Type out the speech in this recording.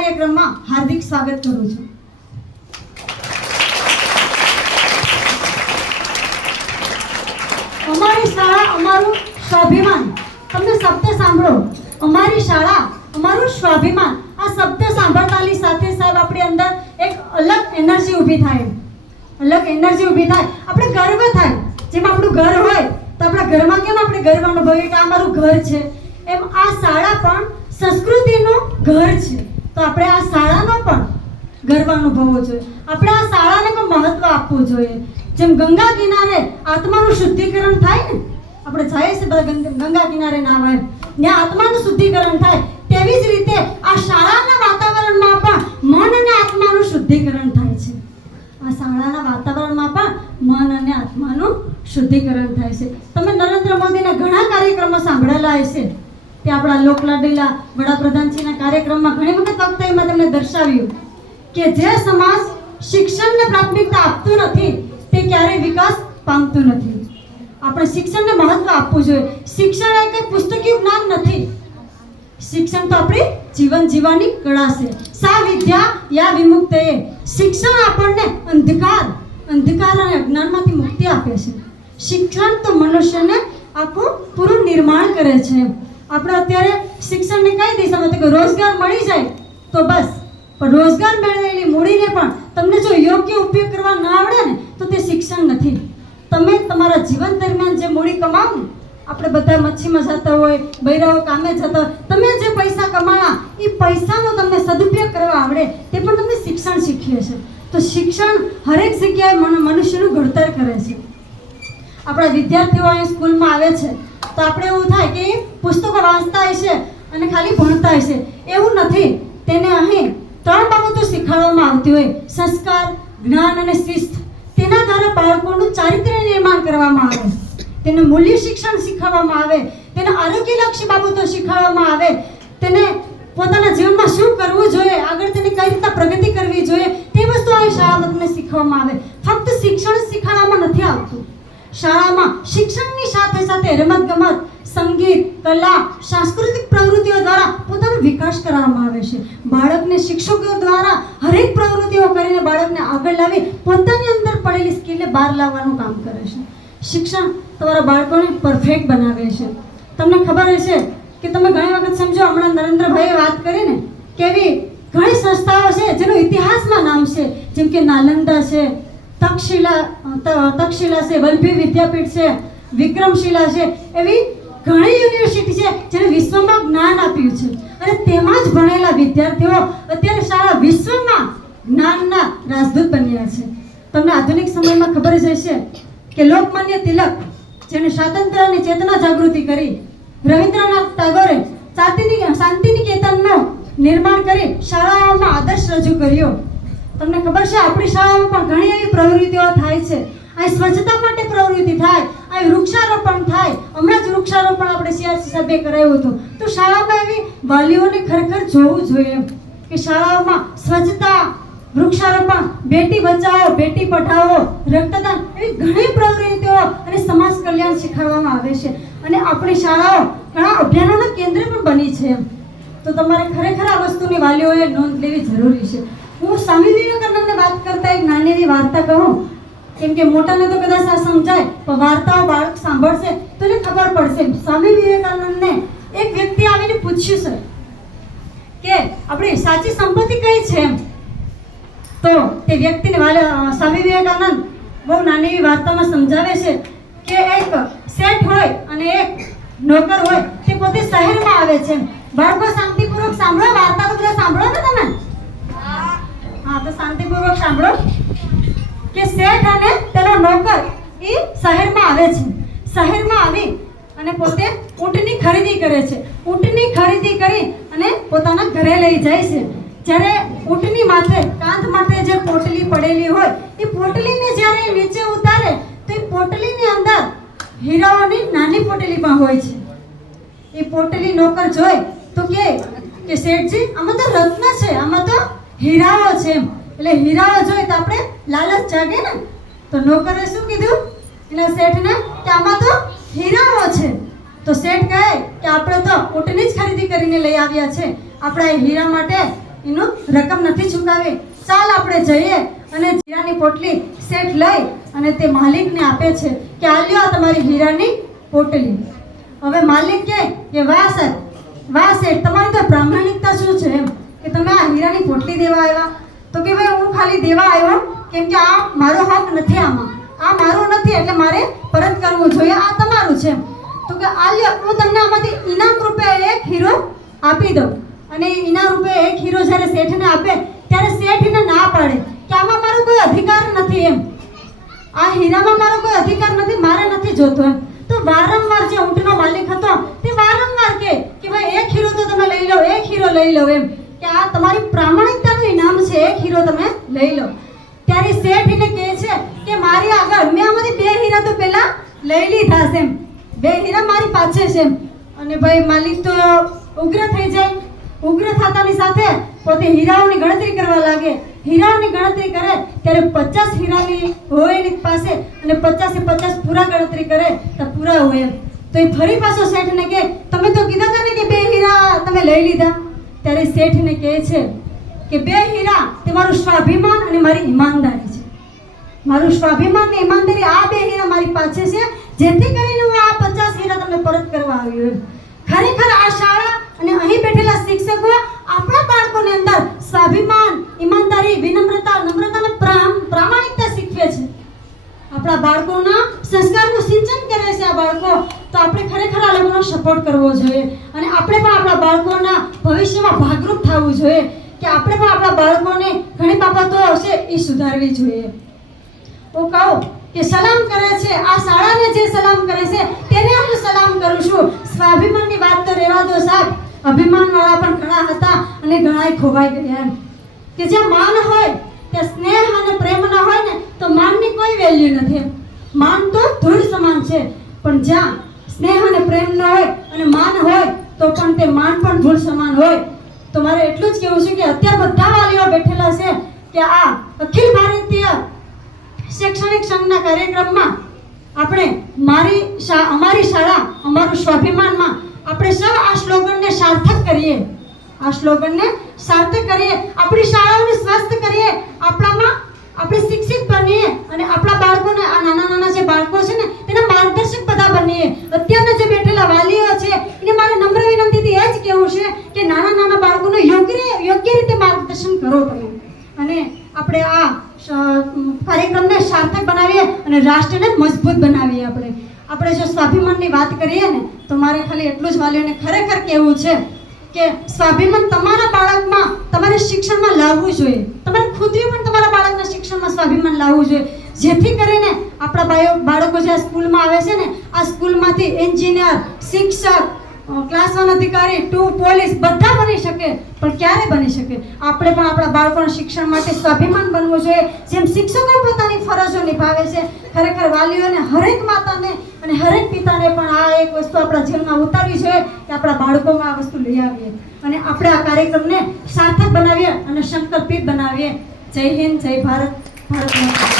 કાર્યક્રમમાં હાર્દિક સ્વાગત કરું છું. અમારી શાળા અમારું સ્વાભિમાન. તમે શબ્દ સાંભળો. અમારી શાળા અમારું સ્વાભિમાન. આ શબ્દ સાંભળતાની સાથે સાહેબ આપણી અંદર એક અલગ એનર્જી ઊભી થાય. અલગ એનર્જી ઊભી થાય. આપણે ગર્વ થાય. જેમ આપણું ઘર હોય, તો આપણા ઘરમાં કેમ આપણે ગર્વ અનુભવીએ કે આ મારું ઘર છે? એમ આ શાળા પણ સંસ્કૃતિનું ઘર છે. તો આપણે આ શાળાનો પણ ગર્વ અનુભવવો જોઈએ. આપણે આ શાળાને પણ મહત્વ આપવું જોઈએ. જેમ ગંગા કિનારે આત્માનું શુદ્ધિકરણ થાય ને, આપણે જઈએ છીએ બધા ગંગા કિનારે નાવા એમ, ત્યાં આત્માનું શુદ્ધિકરણ થાય, તેવી જ રીતે આ શાળાના વાતાવરણમાં પણ મન અને આત્માનું શુદ્ધિકરણ થાય છે. આ શાળાના વાતાવરણમાં પણ મન અને આત્માનું શુદ્ધિકરણ થાય છે. તમે નરેન્દ્ર મોદીના ઘણા કાર્યક્રમો સાંભળેલા હશે. તે આપણા લોકલાડીલા વડાપ્રધાનજીના કાર્યક્રમમાં ઘણી વખત એમાં તેમણે દર્શાવ્યું કે જે સમાજ શિક્ષણને પ્રાથમિકતા આપતું નથી, તે ક્યારેય વિકાસ પામતું નથી. આપણે શિક્ષણને મહત્વ આપવું જોઈએ. શિક્ષણ એ કંઈ પુસ્તકીય જ્ઞાન નથી. શિક્ષણ તો આપણી જીવન જીવવાની કળા છે. સા વિદ્યા યા વિમુક્ત એ શિક્ષણ આપણને અંધકાર અંધકાર અને અજ્ઞાનમાંથી મુક્તિ આપે છે. શિક્ષણ તો મનુષ્યને આખું પૂરું નિર્માણ કરે છે. આપણે અત્યારે શિક્ષણને કઈ દિશામાં? કે રોજગાર મળી જાય તો બસ. પણ રોજગાર મેળવેલી મૂડીને પણ તમને જો યોગ્ય ઉપયોગ કરવા ના આવડે ને, તો તે શિક્ષણ નથી. તમે તમારા જીવન દરમિયાન જે મૂડી કમાવો આપણે બધા મચ્છીમાં જતા હોય, બૈરાઓ કામે જતા હોય, તમે જે પૈસા કમાણા એ પૈસાનો તમને સદુપયોગ કરવા આવડે, તે પણ તમે શિક્ષણ શીખીએ છે. તો શિક્ષણ હરેક જગ્યાએ મનુષ્યનું ઘડતર કરે છે. આપણા વિદ્યાર્થીઓ અહીં સ્કૂલમાં આવે છે. તો આપણે એવું થાય કે પુસ્તકો વાંચતા હશે અને ખાલી ભણતા હશે એવું નથી. તેને અહીં ત્રણ બાબતો શીખવાડવામાં આવતી હોય. સંસ્કાર, જ્ઞાન અને શિસ્ત. તેના દ્વારા બાળકોનું ચારિત્ર નિર્માણ કરવામાં આવે. તેને મૂલ્ય શિક્ષણ શીખવવામાં આવે. તેને આરોગ્યલક્ષી બાબતો શીખવાડવામાં આવે. તેને પોતાના જીવનમાં શું કરવું જોઈએ? આગળ તેને કઈ રીતે પ્રગતિ કરવી જોઈએ? તે વસ્તુ અહીં શાળામાં તમને શીખવવામાં આવે. ફક્ત શિક્ષણ શીખવાડવામાં નથી આવતું. શાળામાં શિક્ષણની સાથે સાથે રમતગમત, સંગીત, કલા, સાંસ્કૃતિક પ્રવૃત્તિઓ દ્વારા પોતાનો વિકાસ કરવામાં આવે છે. બાળકને શિક્ષકો દ્વારા હરેક પ્રવૃત્તિઓ કરીને બાળકને આગળ લાવી પોતાની અંદર પડેલી સ્કિલને બહાર લાવવાનું કામ કરે છે. શિક્ષણ તમારા બાળકોને પરફેક્ટ બનાવે છે. તમને ખબર હશે કે તમે ઘણી વખત સમજો, હમણાં નરેન્દ્રભાઈએ વાત કરી ને, કે એવી ઘણી સંસ્થાઓ છે જેનું ઇતિહાસમાં નામ છે. જેમ કે નાલંદા છે, તક્ષશિલા તક્ષશિલા છે વલ્લભી વિદ્યાપીઠ છે, વિક્રમશિલા છે, એવી ઘણી યુનિવર્સિટી છે જેને વિશ્વમાં જ્ઞાન આપ્યું છે. અને તેમાં જ ભણેલા વિદ્યાર્થીઓ અત્યારે સારા વિશ્વમાં જ્ઞાનના રાજદૂત બન્યા છે. તમને આધુનિક સમયમાં ખબર જ હશે કે લોકમાન્ય તિલક જેને સ્વાતંત્ર્યની ચેતના જાગૃતિ કરી, રવિન્દ્રનાથ ટાગોરે શાંતિની શાંતિનિકેતનનું નિર્માણ કરી શાળાઓમાં આદર્શ રજૂ કર્યો. તમને ખબર છે, આપણી શાળાઓમાં પણ ઘણી એવી પ્રવૃત્તિઓ થાય છે. અહીં સ્વચ્છતા માટે પ્રવૃત્તિ થાય અહીં વૃક્ષારોપણ થાય. હમણાં જ વૃક્ષારોપણ આપણે સીઆરસી સભ્યે કરાયું હતું. તો શાળામાં એવી વાલીઓને ખરેખર જોવું જોઈએ કે શાળાઓમાં સ્વચ્છતા, વૃક્ષારોપણ, બેટી બચાવો, બેટી પઢાવો, રક્તદાન એવી ઘણી પ્રવૃત્તિઓ અને સમાજ કલ્યાણ શીખવવામાં આવે છે. અને આપણી શાળાઓ ઘણા અભિયાનોના કેન્દ્ર પણ બની છે તો તમારે ખરેખર આ વસ્તુની વાલીઓએ નોંધ લેવી જરૂરી છે. સ્વામી વિવેકાનંદને વાત કરતા એક નાની એવી વાર્તા કહું. કેમ કે મોટાને તો કદાચ આ સમજાય, પણ વાર્તાઓ બાળક સાંભળશે તો એને ખબર પડશે. સ્વામી વિવેકાનંદને એક વ્યક્તિ આવીને પૂછ્યું છે કે આપણી સાચી સંપત્તિ કઈ છે એમ? તો તે વ્યક્તિને સ્વામી વિવેકાનંદ બહુ નાની એવી વાર્તામાં સમજાવે છે કે એક શેઠ હોય અને એક નોકર હોય તે પોતે શહેરમાં આવે છે બાળકો શાંતિપૂર્વક સાંભળો, વાર્તા તો બધા સાંભળો ને તમે. હા, તો શાંતિપૂર્વક સાંભળો કે શેઠ અને તેનો નોકર એ શહેરમાં આવે છે. શહેરમાં આવી અને પોતે ઊંટની ખરીદી કરે છે. ઊંટની ખરીદી કરી અને પોતાના ઘરે લઈ જાય છે. જ્યારે ઊંટની માથે, કાંધ માટે જે પોટલી પડેલી હોય, એ પોટલીને જ્યારે નીચે ઉતારે, તો પોટલીની અંદર હીરાઓની નાની પોટલી પણ હોય છે. એ પોટલી નોકર જોઈ તો કે શેઠજી, આમાં તો રત્ન છે, આમાં તો હીરાઓ છે એમ. એટલે હીરાઓ જોઈએ તો આપણે લાલચ જાગે ને. તો નોકરે શું કીધું? એના શેઠને કે આમાં તો હીરાઓ છે. તો શેઠ કહે કે આપણે તો ઊંટની જ ખરીદી કરીને લઈ આવ્યા છે. આપણા એ હીરા માટે એનું રકમ નથી ચૂકાવી. ચાલ આપણે જઈએ અને હીરાની પોટલી શેઠ લઈ અને તે માલિકને આપે છે કે આ લ્યો તમારી હીરાની પોટલી. હવે માલિક કહે કે વાહ સર વાહ શેઠ, તમારી તો પ્રામાણિકતા શું છે એમ? કે તમે આ હીરાની પોટલી દેવા આવ્યા? તો કે ભાઈ, હું ખાલી દેવા આવ્યો, કેમ કે આ મારો હક નથી આમાં. આ મારું નથી, એટલે મારે પરત કરવું જોઈએ. આ તમારું છે. તો કે આ લ્યો હું તમને આમાંથી ઇનામ રૂપે એક હીરો આપી દઉં. અને ઇનામ રૂપે એક હીરો જ્યારે શેઠને આપે, ત્યારે શેઠ એને ના પાડે. કે આમાં મારો કોઈ અધિકાર નથી એમ. આ હીરામાં મારો કોઈ અધિકાર નથી, મારે નથી જોતો એમ. તો વારંવાર જે ઊંટનો માલિક હતો, તે વારંવાર કે કે ભાઈ, એક હીરો તો તમે લઈ લો, એક હીરો લઈ લો એમ. તમારી પ્રામાણિકતાનું ઇનામ છે એક હીરો તમે? લઈ લો. ત્યારે શેઠ એને કહે છે કે, મારી આગળ, મેં આમાંથી બે હીરા તો પહેલા લઈ લીધા છે એમ. બે હીરા મારી પાસે છે એમ. અને ભાઈ, માલિક તો ઉગ્ર થઈ જાય. ઉગ્ર થતાની સાથે પોતે હીરાઓની ગણતરી કરવા લાગે. હીરાઓની ગણતરી કરે, ત્યારે પચાસ હીરાની હોય એની પાસે અને પચાસે પચાસ પૂરા ગણતરી કરે, તો પૂરા હોય એમ. તો એ ફરી પાછો શેઠને કે તમે તો કીધા હતા ને કે બે હીરા તમે લઈ લીધા? ત્યારે શેઠને કહે છે કે, બે હીરા, તે મારું સ્વાભિમાન અને મારી ઈમાનદારી છે. મારું સ્વાભિમાન ને ઈમાનદારી આ બે હીરા મારી પાસે છે, જેથી કરીને હું આ પચાસ હીરા તમને પરત કરવા આવ્યો ખરેખર આ શાળા અને અહીં બેઠેલા શિક્ષકો આપણા બાળકોની અંદર સ્વાભિમાન, ઈમાનદારી, વિનમ્રતા, નમ્રતા અને પ્રામાણિકતા શીખવે છે. આપણા બાળકોના સંસ્કારનું સિંચન કરે છે આ બાળકો, તો આપણે ખરેખર આ લોકોનો સપોર્ટ કરવો જોઈએ. અને આપણે પણ આપણા બાળકોના ભવિષ્યમાં ભાગરૂપ થવું જોઈએ કે આપણે પણ આપણા બાળકોને ઘણી બાબતો હશે એ સુધારવી જોઈએ. હું કહું કે સલામ કરે છે, આ શાળાને જે સલામ કરે છે, તેને હું સલામ કરું છું. સ્વાભિમાનની વાત તો રહેવા દો સાહેબ. અભિમાનવાળા પણ ઘણા હતા અને ઘણાય ખોવાઈ ગયા કે જ્યાં માન હોય, ત્યાં સ્નેહ અને પ્રેમ ન હોય ને, તો માનની કોઈ વેલ્યુ નથી માન તો ધૂળ સમાન છે, પણ જ્યાં સ્નેહ અને પ્રેમ ન હોય અને માન હોય તો પણ તે માન પણ ધૂળ સમાન હોય. તો મારે એટલું જ કહેવું છે કે અત્યારે બધા વાલીઓ બેઠેલા છે કે આ અખિલ ભારતીય શૈક્ષણિક સંઘના કાર્યક્રમમાં આપણે મારી અમારી શાળા, અમારું સ્વાભિમાનમાં આપણે સૌ આ સ્લોગનને સાર્થક કરીએ. આ સ્લોગનને સાર્થક કરીએ. આપણી શાળાઓને સ્વસ્થ કરીએ. આપણામાં આપણે શિક્ષિત બનીએ અને આપણા બાળકોને, આ નાના નાના જે બાળકો છે ને, તેના માર્ગદર્શક બધા બનીએ. અત્યારના જે બેઠેલા વાલીઓ છે, એને મારે નમ્ર વિનંતીથી એ જ કહેવું છે કે નાના નાના બાળકોને યોગ્ય યોગ્ય રીતે માર્ગદર્શન કરો તમે. અને આપણે આ કાર્યક્રમને સાર્થક બનાવીએ અને રાષ્ટ્રને મજબૂત બનાવીએ આપણે. આપણે જો સ્વાભિમાનની વાત કરીએ ને, તો મારે ખાલી એટલું જ વાલીઓને ખરેખર કહેવું છે કે સ્વાભિમાન તમારા બાળકમાં તમારે શિક્ષણમાં લાવવું જોઈએ. તમારે ખુદે પણ તમારા બાળકના શિક્ષણમાં સ્વાભિમાન લાવવું જોઈએ. જેથી કરીને આપણા બાળકો જે આ સ્કૂલમાં આવે છે ને, આ સ્કૂલમાંથી એન્જિનિયર, શિક્ષક ક્લાસ વન અધિકારી ટુ પોલીસ બધા બની શકે, પણ ક્યારે બની શકે? આપણે પણ આપણા બાળકોના શિક્ષણ માટે સ્વાભિમાન બનવું જોઈએ. જેમ શિક્ષકો પોતાની ફરજો નિભાવે છે, ખરેખર વાલીઓને હરેક માતાને અને હરેક પિતાને પણ આ એક વસ્તુ આપણા જીવનમાં ઉતારવી જોઈએ કે આપણા બાળકોમાં આ વસ્તુ લઈ આવીએ. અને આપણે આ કાર્યક્રમને સાર્થક બનાવીએ અને સંકલ્પિત બનાવીએ. જય હિન્દ, જય ભારત. ભારત